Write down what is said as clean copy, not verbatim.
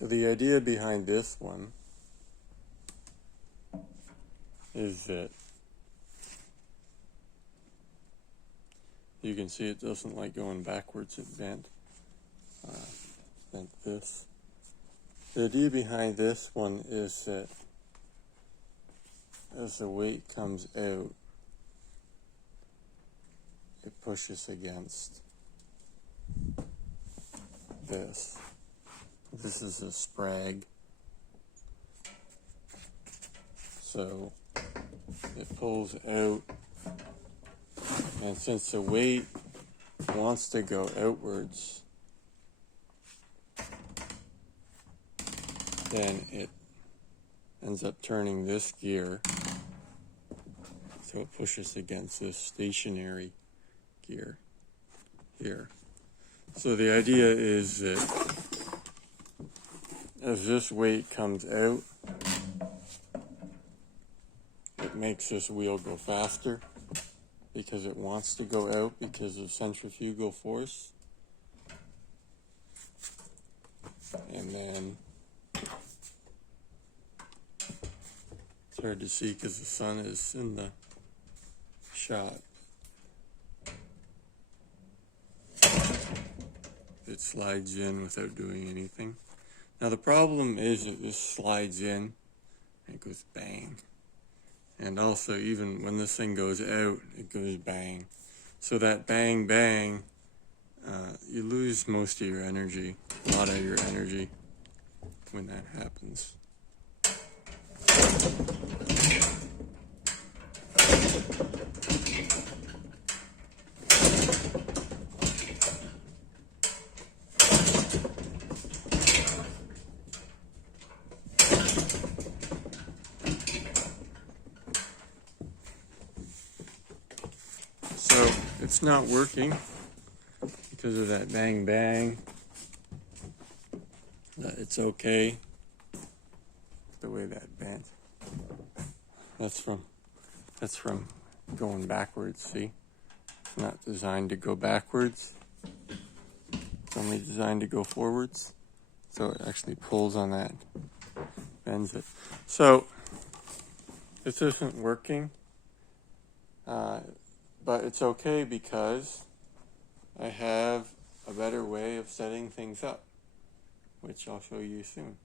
So the idea behind this one is that you can see it doesn't like going backwards, it bent this. The idea behind this one is that as the weight comes out, it pushes against this. This is a sprag, so it pulls out, and since the weight wants to go outwards, then it ends up turning this gear, so it pushes against this stationary gear here. So the idea is that as this weight comes out, it makes this wheel go faster because it wants to go out because of centrifugal force. And then it's hard to see because the sun is in the shot. It slides in without doing anything. Now the problem is that this slides in and it goes bang. And also even when this thing goes out, it goes bang. So that bang bang, you lose most of your energy, a lot of your energy when that happens. So it's not working because of that bang bang. It's okay the way that bent. That's from going backwards, see? It's not designed to go backwards. It's only designed to go forwards. So it actually pulls on that, bends it. So this isn't working. But it's okay because I have a better way of setting things up, which I'll show you soon.